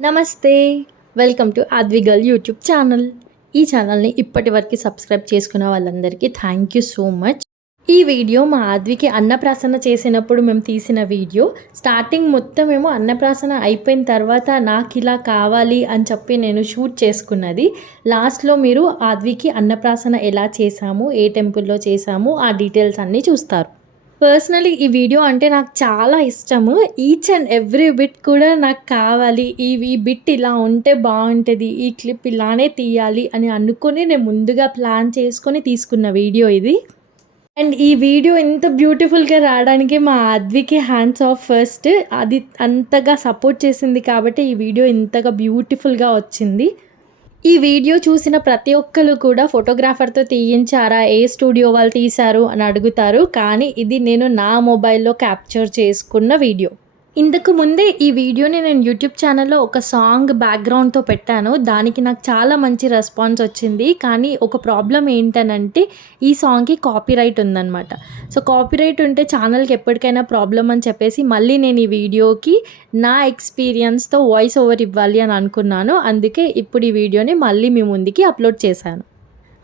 నమస్తే. Welcome to Advigal YouTube channel. ఈ ఛానల్‌ని ఇప్పటివరకు సబ్స్క్రైబ్ చేసుకున్న వాళ్ళందరికీ థ్యాంక్ యూ సో మచ్. ఈ వీడియో మా ఆద్వికి అన్నప్రాసన చేసినప్పుడు మేము తీసిన వీడియో. స్టార్టింగ్ మొత్తమేమో అన్నప్రాసన అయిపోయిన తర్వాత నాకిలా కావాలి అని చెప్పి నేను షూట్ చేసుకున్నది. లాస్ట్‌లో మీరు ఆద్వికి అన్నప్రాసన ఎలా చేశాము, ఏ టెంపుల్‌లో చేశాము ఆ డీటెయిల్స్ అన్నీ చూస్తారు. పర్సనలీ ఈ వీడియో అంటే నాకు చాలా ఇష్టము. ఈచ్ అండ్ ఎవ్రీ బిట్ కూడా నాకు కావాలి. ఈ బిట్ ఇలా ఉంటే బావుంటది. ఈ క్లిప్ ఇలానే తీయాలి అని అనుకుని నేను ముందుగా ప్లాన్ చేసుకొని తీసుకున్న వీడియో ఇది. అండ్ ఈ వీడియో ఇంత బ్యూటిఫుల్‌గా రావడానికి మా ఆద్వికి హ్యాండ్స్ ఆఫ్ ఫస్ట్. అది అంతగా సపోర్ట్ చేసింది కాబట్టి ఈ వీడియో ఇంతగా బ్యూటిఫుల్‌గా వచ్చింది. ఈ వీడియో చూసిన ప్రతి ఒక్కరు కూడా ఫోటోగ్రాఫర్‌తో తీయించారా? ఏ స్టూడియో వాళ్ళు తీశారు అని అడుగుతారు. కానీ ఇది నేను నా మొబైల్‌లో క్యాప్చర్ చేసుకున్న వీడియో. ఇంతకు ముందే ఈ వీడియోని నేను యూట్యూబ్ ఛానల్‌లో ఒక సాంగ్ బ్యాక్‌గ్రౌండ్‌తో పెట్టాను. దానికి నాకు చాలా మంచి రెస్పాన్స్ వచ్చింది. కానీ ఒక ప్రాబ్లమ్ ఏంటనంటే ఈ సాంగ్‌కి కాపీరైట్ ఉందనమాట. సో, కాపీరైట్ ఉంటే ఛానల్‌కి ఎప్పటికైనా ప్రాబ్లమ్ అని చెప్పేసి మళ్ళీ నేను ఈ వీడియోకి నా ఎక్స్‌పీరియన్స్‌తో వాయిస్ ఓవర్ ఇవ్వాలి అని అనుకున్నాను. అందుకే ఇప్పుడు ఈ వీడియోని మళ్ళీ మీ ముందుకి అప్‌లోడ్ చేశాను.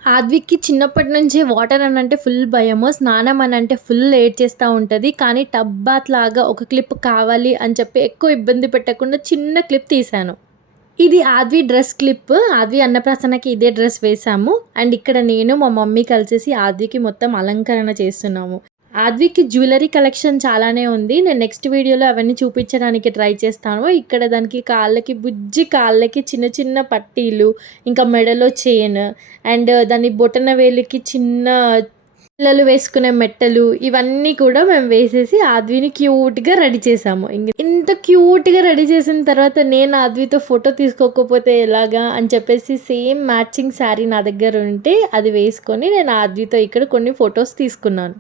ఆద్విక్‌కి చిన్నప్పటి నుంచే వాటర్ అనంటే ఫుల్ భయము. స్నానం అనంటే ఫుల్ ఏడ్చేస్తా ఉంటది. కానీ టబ్ బాత్ లాగా ఒక క్లిప్ కావాలి అని చెప్పి ఎక్కువ ఇబ్బంది పెట్టకుండా చిన్న క్లిప్ తీశాను. ఇది ఆద్వి డ్రెస్ క్లిప్. ఆద్వి అన్నప్రాసనకి ఇదే డ్రెస్ వేశాము. అండ్ ఇక్కడ నేను మా మమ్మీ కలిసేసి ఆద్వికి మొత్తం అలంకరణ చేస్తున్నాము. ఆద్వికి జ్యువెలరీ కలెక్షన్ చాలానే ఉంది. నేను నెక్స్ట్ వీడియోలో అవన్నీ చూపించడానికి ట్రై చేస్తాను. ఇక్కడ దానికి కాళ్ళకి బుజ్జి కాళ్ళకి చిన్న చిన్న పట్టీలు, ఇంకా మెడలో చైన్ అండ్ దాని బొటన వేలికి చిన్న పిల్లలు వేసుకునే మెట్టలు ఇవన్నీ కూడా మేము వేసేసి ఆద్విని క్యూట్‌గా రెడీ చేసాము. ఇంత క్యూట్‌గా రెడీ చేసిన తర్వాత నేను ఆద్వితో ఫోటో తీసుకోకపోతే ఎలాగా అని చెప్పేసి సేమ్ మ్యాచింగ్ శారీ నా దగ్గర ఉంటే అది వేసుకొని నేను ఆద్వితో ఇక్కడ కొన్ని ఫొటోస్ తీసుకున్నాను.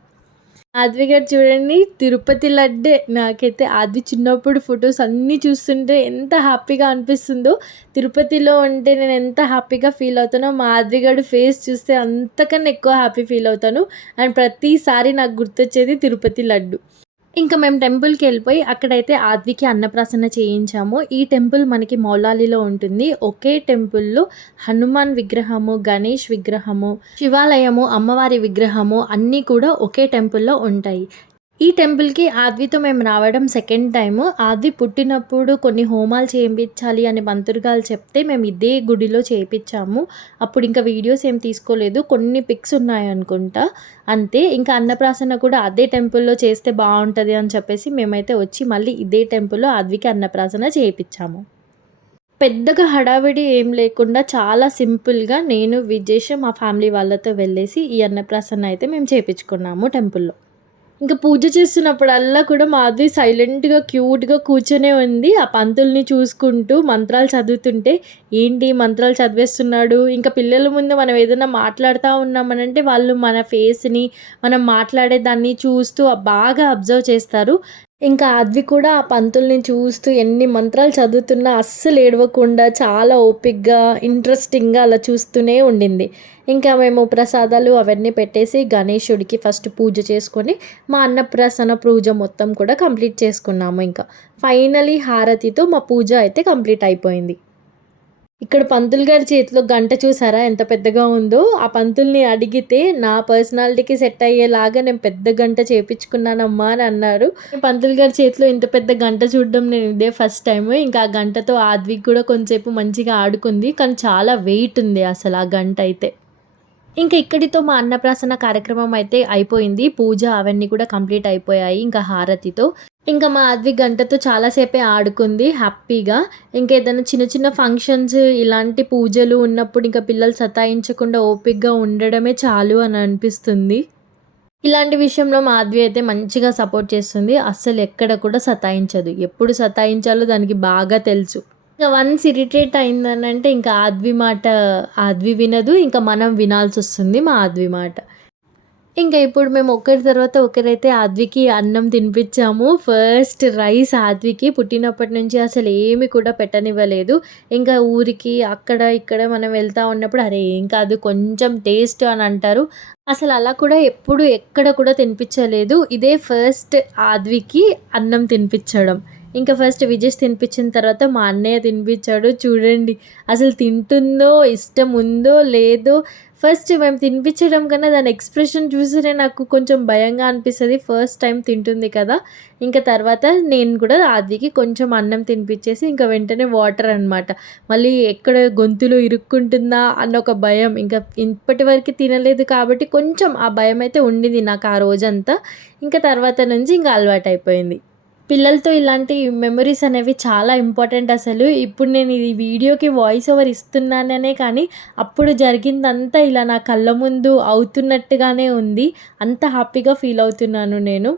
ఆద్వి గారు చూడండి తిరుపతి లడ్డే. నాకైతే ఆద్వి చిన్నప్పుడు ఫొటోస్ అన్నీ చూస్తుంటే ఎంత హ్యాపీగా అనిపిస్తుందో, తిరుపతిలో ఉంటే నేను ఎంత హ్యాపీగా ఫీల్ అవుతానో మా ఆద్వి గారి ఫేస్ చూస్తే అంతకన్నా ఎక్కువ హ్యాపీ ఫీల్ అవుతాను. అండ్ ప్రతిసారి నాకు గుర్తొచ్చేది తిరుపతి లడ్డు. ఇంకా మేము టెంపుల్‌కెళ్ళిపోయి అక్కడైతే ఆద్వికి అన్నప్రాసన చేయించాము. ఈ టెంపుల్ మనకి మౌలాలీలో ఉంటుంది. ఒకే టెంపుల్‌లో హనుమాన్ విగ్రహము, గణేష్ విగ్రహము, శివాలయము, అమ్మవారి విగ్రహము అన్నీ కూడా ఒకే టెంపుల్‌లో ఉంటాయి. ఈ టెంపుల్‌కి ఆద్వితో మేము రావడం సెకండ్ టైము. ఆద్వి పుట్టినప్పుడు కొన్ని హోమాలు చేయించాలి అని మంత్రుగాలు చెప్తే మేము ఇదే గుడిలో చేపిచ్చాము. అప్పుడు ఇంకా వీడియోస్ ఏం తీసుకోలేదు. కొన్ని పిక్స్ ఉన్నాయనుకుంటా. అంతే. ఇంకా అన్నప్రాసన కూడా అదే టెంపుల్‌లో చేస్తే బావుంటది అని చెప్పేసి మేమైతే వచ్చి మళ్ళీ ఇదే టెంపుల్‌లో ఆద్వికి అన్నప్రాసన చేపిచ్చాము. పెద్దగా హడావిడి ఏం లేకుండా చాలా సింపుల్‌గా నేను, విజేష్ మా ఫ్యామిలీ వాళ్ళతో వెళ్ళేసి ఈ అన్నప్రాసన అయితే మేము చేపిచ్చుకున్నాము టెంపుల్‌లో. ఇంక పూజ చేస్తున్నప్పుడల్లా కూడా మాధవి సైలెంట్‌గా, క్యూట్‌గా కూర్చొనే ఉంది. ఆ పంతుల్ని చూసుకుంటూ మంత్రాలు చదువుతుంటే, ఏంటి మంత్రాలు చదివేస్తున్నాడు. ఇంకా పిల్లల ముందు మనం ఏదైనా మాట్లాడుతా ఉన్నామనంటే, వాళ్ళు మన ఫేస్‌ని, మనం మాట్లాడే దాన్ని చూస్తూ బాగా అబ్జర్వ్ చేస్తారు. ఇంకా ఆద్వి కూడా ఆ పంతుల్ని చూస్తూ ఎన్ని మంత్రాలు చదువుతున్నా అస్సలు ఏడవకుండా చాలా ఓపికగా, ఇంట్రెస్టింగ్‌గా అలా చూస్తూనే ఉండింది. ఇంకా మేము ప్రసాదాలు అవన్నీ పెట్టేసి గణేశుడికి ఫస్ట్ పూజ చేసుకొని, మా అన్నప్రాసన పూజ మొత్తం కూడా కంప్లీట్ చేసుకున్నాము ఇంకా. ఫైనలీ హారతితో మా పూజ అయితే కంప్లీట్ అయిపోయింది. ఇక్కడ పంతులు గారి చేతిలో గంట చూసారా ఎంత పెద్దగా ఉందో? ఆ పంతుల్ని అడిగితే నా పర్సనాలిటీకి సెట్ అయ్యేలాగా నేను పెద్ద గంట చేపించుకున్నానమ్మా అని అన్నారు. పంతులు గారి చేతిలో ఇంత పెద్ద గంట చూడడం నేను ఇదే ఫస్ట్ టైము. ఇంకా ఆ గంటతో ఆద్విక్ కూడా కొంచెంసేపు మంచిగా ఆడుకుంది. కానీ చాలా వెయిట్ ఉంది అసలు ఆ గంట అయితే. ఇంకా ఇక్కడితో మా అన్నప్రాసన కార్యక్రమం అయితే అయిపోయింది. పూజ అవన్నీ కూడా కంప్లీట్ అయిపోయాయి. ఇంకా హారతితో. ఇంకా మా ఆద్వి గంటతో చాలా సేపే ఆడుకుంది హ్యాపీగా. ఇంకేదైనా చిన్న చిన్న ఫంక్షన్స్ ఇలాంటి పూజలు ఉన్నప్పుడు ఇంకా పిల్లలు సతాయించకుండా ఓపికగా ఉండడమే చాలు అని అనిపిస్తుంది. ఇలాంటి విషయంలో మా ఆద్వి అయితే మంచిగా సపోర్ట్ చేస్తుంది. అస్సలు ఎక్కడ కూడా సతాయించదు. ఎప్పుడు సతాయించాలో దానికి బాగా తెలుసు. ఇంక వన్స్ ఇరిటేట్ అయిందనంటే ఇంకా ఆద్వి మాట ఆద్వి వినదు. ఇంకా మనం వినాల్సొస్తుంది మా ఆద్వి మాట. ఇంకా ఇప్పుడు మేము ఒకరి తర్వాత ఒకరైతే ఆద్వికి అన్నం తినిపించాము. ఫస్ట్ రైస్ ఆద్వికి పుట్టినప్పటి నుంచి అసలు ఏమి కూడా పెట్టనివ్వలేదు. ఇంకా ఊరికి అక్కడ ఇక్కడ మనం వెళ్తా ఉన్నప్పుడు అరే ఏం కాదు కొంచెం టేస్ట్ అని అంటారు. అసలు అలా కూడా ఎప్పుడు ఎక్కడ కూడా తినిపించలేదు. ఇదే ఫస్ట్ ఆద్వికి అన్నం తినిపించడం. ఇంకా ఫస్ట్ విజేష్ తినిపించిన తర్వాత మా అన్నయ్య తినిపించాడు. చూడండి అసలు తింటుందో, ఇష్టం ఉందో లేదో, ఫస్ట్ మేము తినిపించడం కన్నా దాని ఎక్స్‌ప్రెషన్ చూస్తేనే నాకు కొంచెం భయంగా అనిపిస్తది. ఫస్ట్ టైమ్ తింటుంది కదా! ఇంక తర్వాత నేను కూడా ఆద్వికి కొంచెం అన్నం తినిపించేసి ఇంక వెంటనే వాటర్ అనమాట. మళ్ళీ ఎక్కడ గొంతులో ఇరుక్కుంటుందా అన్న ఒక భయం. ఇంకా ఇప్పటివరకు తినలేదు కాబట్టి కొంచెం ఆ భయమైతే ఉండింది నాకు ఆ రోజంతా. ఇంక తర్వాత నుంచి ఇంక అలవాటయిపోయింది. పిల్లలతో ఇలాంటి మెమోరీస్ అనేవి చాలా ఇంపార్టెంట్ అసలు. ఇప్పుడు నేను ఈ వీడియోకి వాయిస్ ఓవర్ ఇస్తున్నాననే కానీ, అప్పుడు జరిగిందంతా ఇలా నా కళ్ళ ముందు అవుతున్నట్టుగానే ఉంది. అంత హ్యాపీగా ఫీల్ అవుతున్నాను నేను.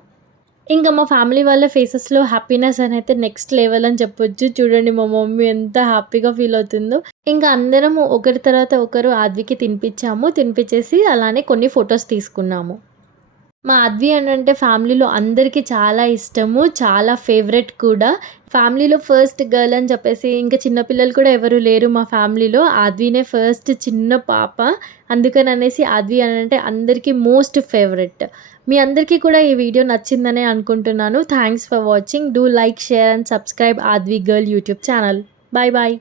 ఇంక మా ఫ్యామిలీ వాళ్ళ ఫేసెస్‌లో హ్యాపీనెస్ అనైతే నెక్స్ట్ లెవెల్ అని చెప్పొచ్చు. చూడండి మా మమ్మీ ఎంత హ్యాపీగా ఫీల్ అవుతుందో. ఇంక అందరము ఒకరి తర్వాత ఒకరు ఆద్వికి తినిపిచ్చాము. తినిపిచ్చేసి అలానే కొన్ని ఫోటోస్ తీసుకున్నాము. మా అద్వి అనంటే ఫ్యామిలీలో అందరికీ చాలా ఇష్టము. చాలా ఫేవరెట్ కూడా. ఫ్యామిలీలో ఫస్ట్ గర్ల్ అని చెప్పేసి ఇంకా చిన్న పిల్లలు కూడా ఎవరు లేరు మా ఫ్యామిలీలో. ఆద్వినే ఫస్ట్ చిన్న పాప. అందుకననేసి ఆద్వి అనంటే అందరికీ మోస్ట్ ఫేవరెట్. మీ అందరికీ కూడా ఈ వీడియో నచ్చిందనే అనుకుంటున్నాను. Thanks for watching. Do like, share and subscribe Aadvi girl YouTube channel. Bye bye.